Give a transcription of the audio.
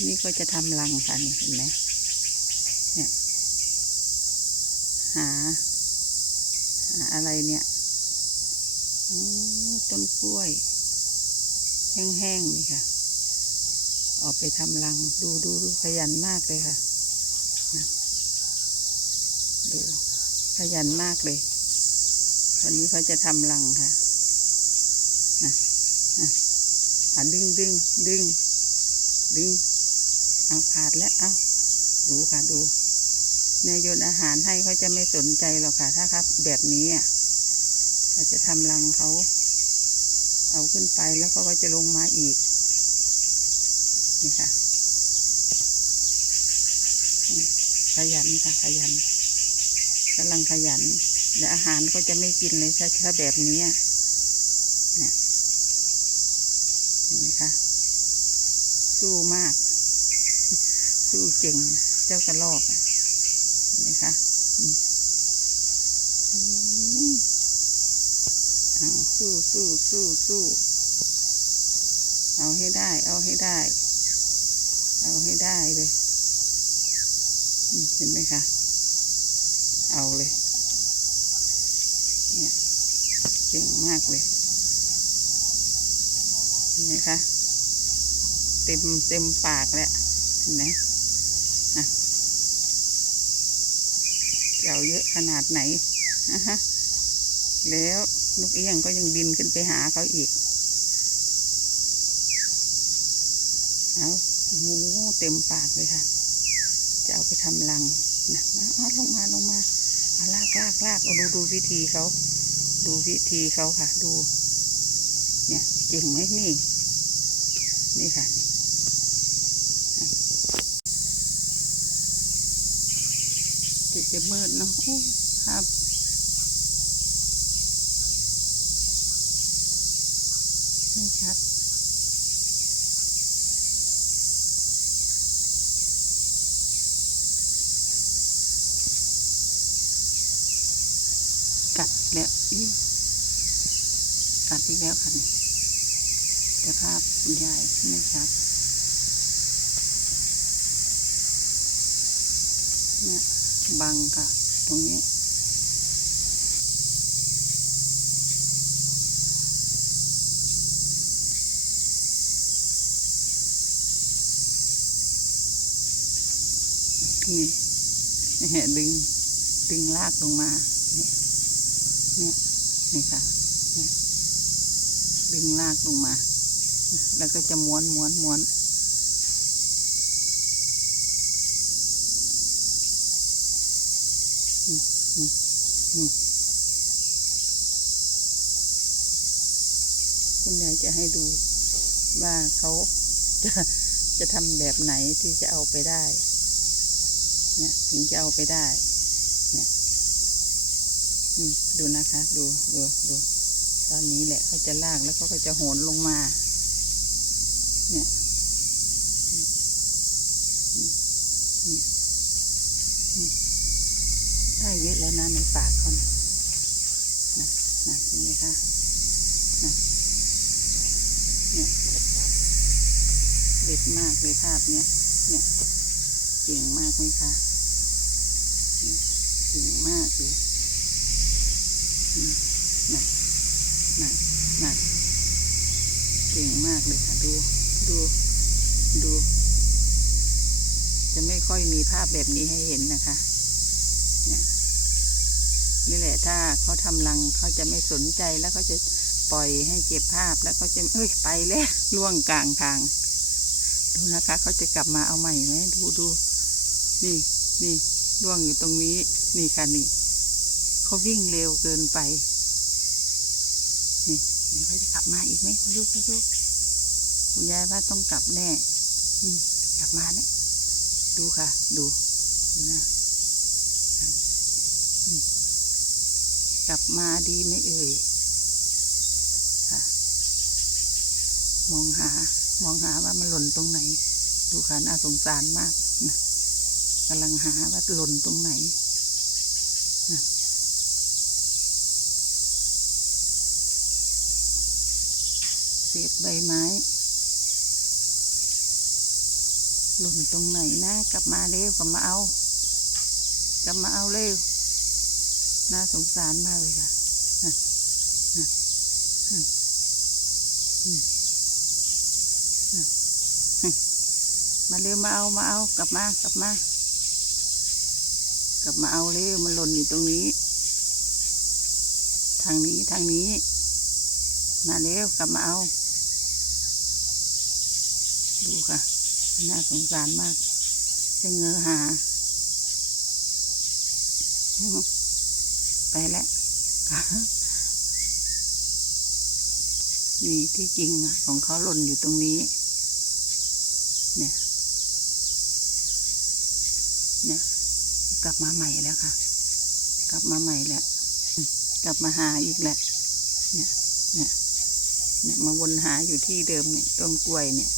นี่ก็จะทำรังค่ะนี่เห็นไหมเนี่ย หา หาอะไรเนี่ยอืมต้นกล้วย แห้งๆนี่ค่ะ ออกไปทำรัง ดูดูดูขยันมากเลยค่ะดูขยันมากเลย วันนี้เขาจะทำรังค่ะนะนะอะดึงดึงดึงดึง เอาขาดแล้วเอาดูค่ะดูเนี่ยโยนอาหารให้เขาจะไม่สนใจหรอกค่ะ ถ้าครับ แบบนี้อะเขาจะทำรังเขา เอาขึ้นไปแล้วก็ก็จะลงมาอีก นี่ค่ะ ขยันค่ะ ขยันกำลังขยันและอาหารก็จะไม่กินเลยถ้าถ้าแบบนี้เนี่ยเห็นไหมคะ สู้มาก สู้เก่ง เจ้ากระรอกอะเห็นไหมคะอืมเอาสู้สู้สู้สู้เอาให้ได้ เอาให้ได้ เอาให้ได้เลยเห็นไหมคะ เอาเลย เนี่ยเก่งมากเลย เห็นไหมคะ เต็มเต็มปากแล้วเห็นไหมอะ เจ้าเยอะขนาดไหนฮะแล้วนกเอี้ยงก็ยังบินขึ้นไปหาเขาอีก เอาโอ้โหเต็มปากเลยค่ะ จะเอาไปทำรังนะนะเอาลงมาลงมาเอาลากลากลากเอาดูดูวิธีเขา ดูวิธีเขาค่ะ ดู เนี่ยเก่งไหมนี่ นี่ค่ะนี่อะ จะจะมืดเนาะภาพไม่ชัดกัดแล้วกัดอีกแล้วค่ะนี่แต่ภาพคุณยายไม่ชัดเนี่ย บังค่ะ ตรงนี้นี่เนี่ดึง ดึงลากลงมา เนี่ย เนี่ยนี่ค่ะ เนี่ย ดึงลากลงมา แล้วก็จะม้วนม้วนม้วนอืมอืมอืม คุณยายจะให้ดูว่าเขาจะจะทำแบบไหนที่จะเอาไปได้ เนี่ยถึงจะเอาไปได้ เนี่ยดูนะคะ ดูดูดูตอนนี้แหละเขาจะลากแล้วเขาก็จะโหนลงมา เนี่ยอืมอืมอืมอืม ได้เยอะแล้วนะในปากเขานะนะนะเห็นไหมคะนะเนี่ยเด็ดมากเลยภาพเนี้ยเนี่ยเก่งมากไหมคะเนี่ยเก่งมากเลยนะนะนะเก่งมากเลยค่ะ ดูดูดู จะไม่ค่อยมีภาพแบบนี้ให้เห็นนะคะ นี่แหละถ้าเขาทำรังเขาจะไม่สนใจแล้วเขาจะปล่อยให้เก็บภาพแล้วเขาจะเอ้ยไปแล้วล่วงกลางทาง ดูนะคะเขาจะกลับมาเอาใหม่ไหมดูดูนี่นี่ล่วงอยู่ตรงนี้ นี่ค่ะนี่เขาวิ่งเร็วเกินไป นี่เดี๋ยวเขาจะกลับมาอีกไหมเขาดูเขาดูคุณยายว่าต้องกลับแน่อืกลับมาเนี่ยดูค่ะ ดูดูนะนั่นอืม กลับมาดีไหมเอ่ยค่ะมองหามองหาว่ามันหล่นตรงไหน ดูค่ะน่าสงสารมากนะกำลังหาว่าหล่นตรงไหนเศษใบไม้ หล่นตรงไหนนะ กลับมาเร็วกลับมาเอา กลับมาเอาเร็ว น่าสงสารมากเลยค่ะมาเร็วมาเอามาเอากลับมากลับมากลับมาเอาเร็วมันหล่นอยู่ตรงนี้ ทางนี้ทางนี้ มาเร็วกลับมาเอา ดูค่ะ น่าสงสารมากจะเงอหา ไปแล้วนี่ที่จริงของเขาหล่นอยู่ตรงนี้ เนี่ย เนี่ย กลับมาใหม่แล้วค่ะ กลับมาใหม่แล้วกลับมาหาอีกแหละเนี่ย เนี่ย เนี่ยมาวนหาอยู่ที่เดิมเนี่ยต้นกล้วยเนี่ย